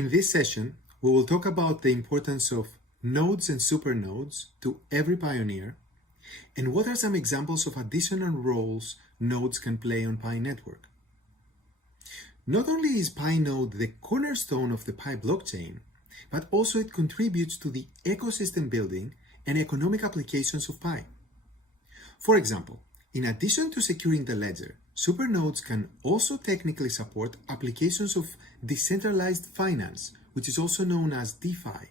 In this session, we will talk about the importance of nodes and supernodes to every pioneer, and what are some examples of additional roles nodes can play on Pi network. Not only is Pi node the cornerstone of the Pi blockchain, but also it contributes to the ecosystem building and economic applications of Pi. For example, in addition to securing the ledger, supernodes can also technically support applications of decentralized finance, which is also known as DeFi.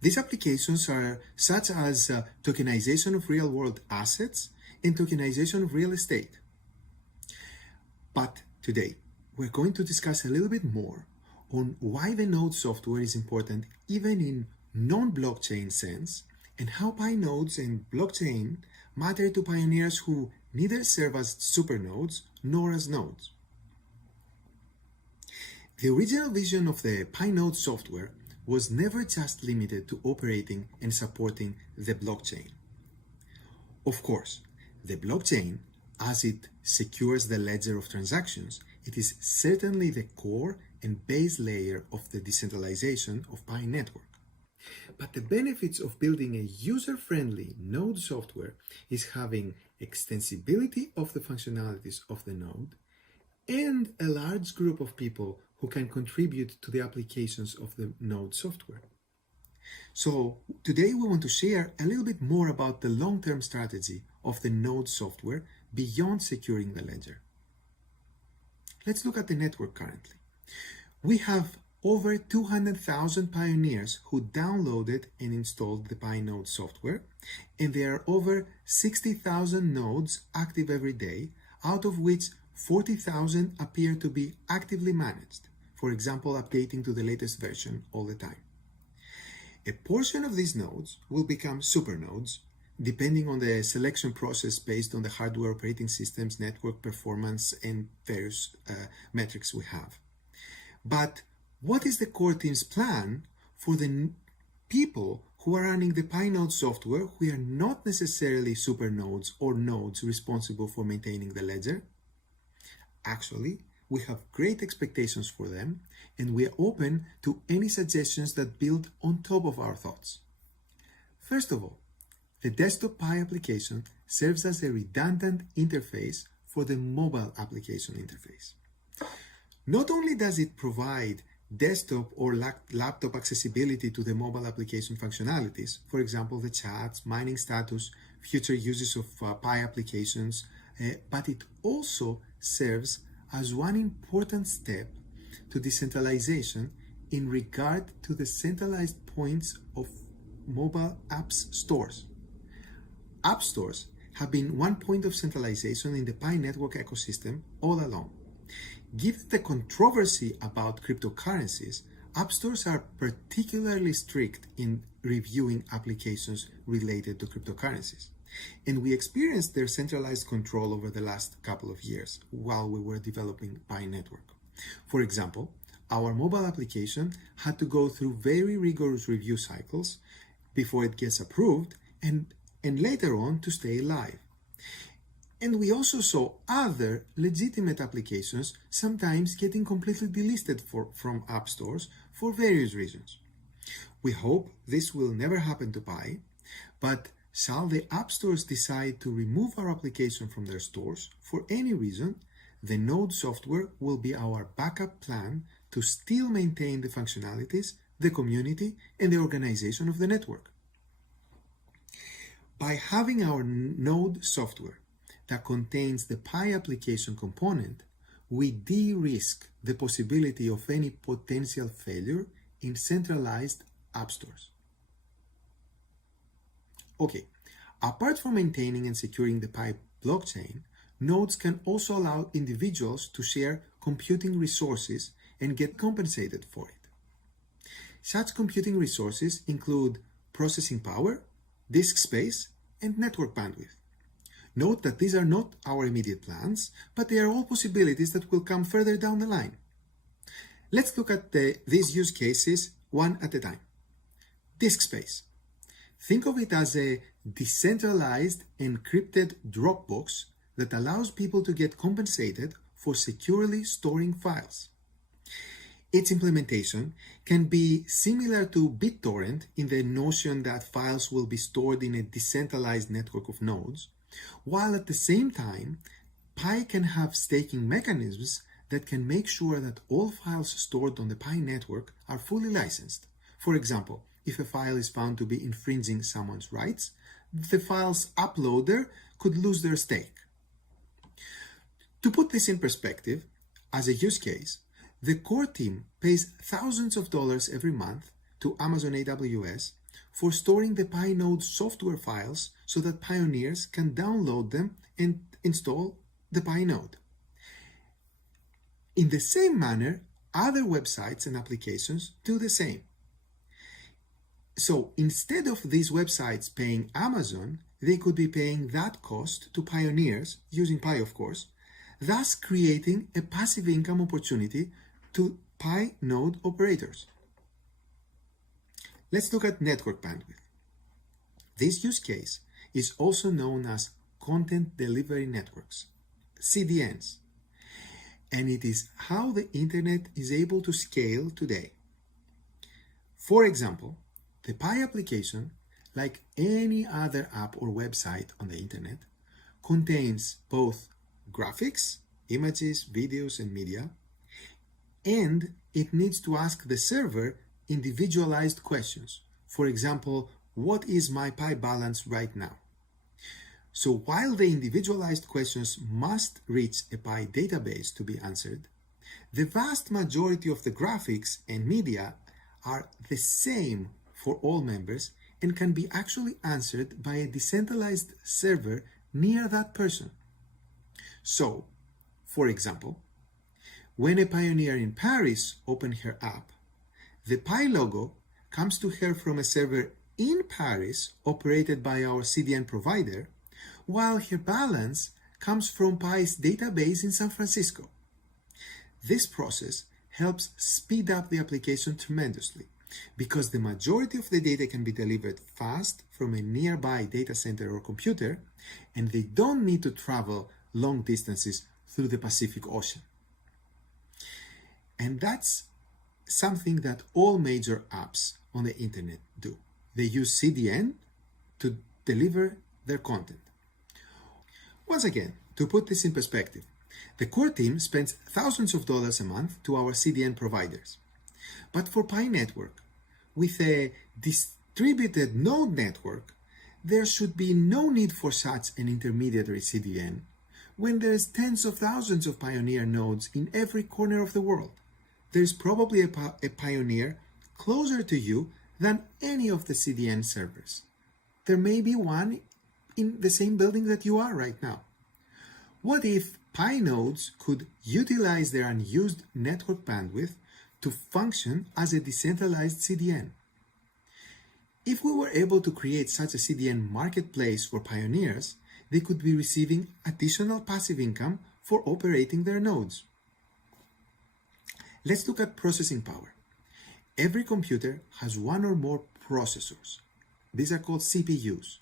These applications are such as tokenization of real-world assets and tokenization of real estate. But today, we're going to discuss a little bit more on why the node software is important even in non-blockchain sense, and how Pi nodes and blockchain matter to pioneers who neither serve as supernodes nor as nodes. The original vision of the Pi node software was never just limited to operating and supporting the blockchain. Of course, the blockchain, as it secures the ledger of transactions, it is certainly the core and base layer of the decentralization of Pi network. But the benefits of building a user-friendly node software is having extensibility of the functionalities of the node and a large group of people who can contribute to the applications of the node software. So today we want to share a little bit more about the long-term strategy of the node software beyond securing the ledger. Let's look at the network currently. We have over 200,000 pioneers who downloaded and installed the Pi node software, and there are over 60,000 nodes active every day, out of which 40,000 appear to be actively managed, for example, updating to the latest version all the time. A portion of these nodes will become supernodes, depending on the selection process based on the hardware operating systems, network performance, and various metrics we have. But what is the core team's plan for the people who are running the Pi node software who are not necessarily supernodes or nodes responsible for maintaining the ledger? Actually, we have great expectations for them, and we are open to any suggestions that build on top of our thoughts. First of all, the desktop Pi application serves as a redundant interface for the mobile application interface. Not only does it provide desktop or laptop accessibility to the mobile application functionalities, for example, the chats, mining status, future uses of Pi applications, but it also serves as one important step to decentralization in regard to the centralized points of mobile apps stores. App stores have been one point of centralization in the Pi network ecosystem all along. Given the controversy about cryptocurrencies, app stores are particularly strict in reviewing applications related to cryptocurrencies. And we experienced their centralized control over the last couple of years while we were developing Pi network. For example, our mobile application had to go through very rigorous review cycles before it gets approved and later on to stay live. And we also saw other legitimate applications sometimes getting completely delisted from app stores for various reasons. We hope this will never happen to Pi, but shall the app stores decide to remove our application from their stores for any reason, the node software will be our backup plan to still maintain the functionalities, the community, and the organization of the network. By having our node software that contains the Pi application component, we de-risk the possibility of any potential failure in centralized app stores. Okay, apart from maintaining and securing the Pi blockchain, nodes can also allow individuals to share computing resources and get compensated for it. Such computing resources include processing power, disk space, and network bandwidth. Note that these are not our immediate plans, but they are all possibilities that will come further down the line. Let's look at these use cases one at a time. Disk space. Think of it as a decentralized encrypted Dropbox that allows people to get compensated for securely storing files. Its implementation can be similar to BitTorrent in the notion that files will be stored in a decentralized network of nodes, while at the same time, Pi can have staking mechanisms that can make sure that all files stored on the Pi network are fully licensed. For example, if a file is found to be infringing someone's rights, the file's uploader could lose their stake. To put this in perspective, as a use case, the core team pays thousands of dollars every month to Amazon AWS for storing the Pi node software files so that pioneers can download them and install the Pi node. In the same manner, other websites and applications do the same. So instead of these websites paying Amazon, they could be paying that cost to pioneers, using Pi of course, thus creating a passive income opportunity to Pi node operators. Let's look at network bandwidth. This use case is also known as content delivery networks, CDNs, and it is how the internet is able to scale today. For example, the Pi application, like any other app or website on the internet, contains both graphics, images, videos, and media, and it needs to ask the server individualized questions. For example, what is my Pi balance right now? So while the individualized questions must reach a Pi database to be answered, the vast majority of the graphics and media are the same for all members and can be actually answered by a decentralized server near that person. So, for example, when a pioneer in Paris opens her app, the Pi logo comes to her from a server in Paris operated by our CDN provider, while her balance comes from Pi's database in San Francisco. This process helps speed up the application tremendously because the majority of the data can be delivered fast from a nearby data center or computer, and they don't need to travel long distances through the Pacific Ocean. And that's something that all major apps on the internet do. They use CDN to deliver their content. Once again, to put this in perspective, the core team spends thousands of dollars a month to our CDN providers. But for Pi Network, with a distributed node network, there should be no need for such an intermediary CDN when there's tens of thousands of pioneer nodes in every corner of the world. There's probably a pioneer closer to you than any of the CDN servers. There may be one in the same building that you are right now. What if Pi nodes could utilize their unused network bandwidth to function as a decentralized CDN? If we were able to create such a CDN marketplace for pioneers, they could be receiving additional passive income for operating their nodes. Let's look at processing power. Every computer has one or more processors. These are called CPUs.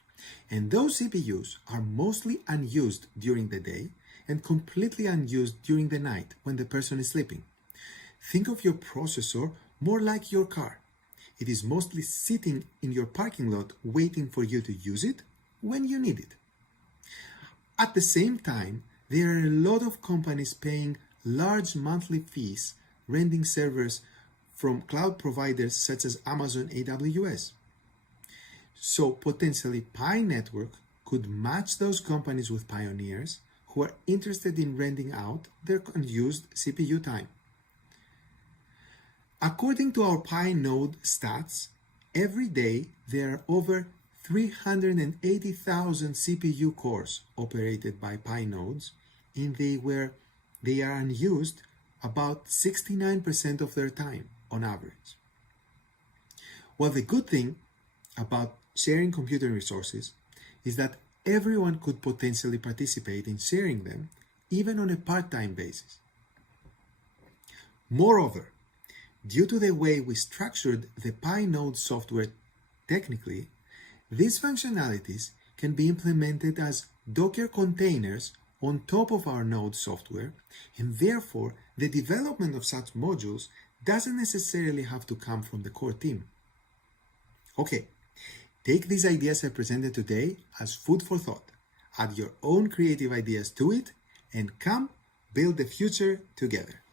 And those CPUs are mostly unused during the day and completely unused during the night when the person is sleeping. Think of your processor more like your car. It is mostly sitting in your parking lot waiting for you to use it when you need it. At the same time, there are a lot of companies paying large monthly fees renting servers from cloud providers such as Amazon AWS. So potentially Pi Network could match those companies with pioneers who are interested in renting out their unused CPU time. According to our Pi node stats, every day there are over 380,000 CPU cores operated by Pi nodes, and they are unused about 69% of their time on average. Well, the good thing about sharing computer resources is that everyone could potentially participate in sharing them, even on a part-time basis. Moreover, due to the way we structured the Pi node software technically, these functionalities can be implemented as Docker containers on top of our node software, and therefore the development of such modules doesn't necessarily have to come from the core team. Okay, take these ideas I presented today as food for thought. Add your own creative ideas to it and come build the future together.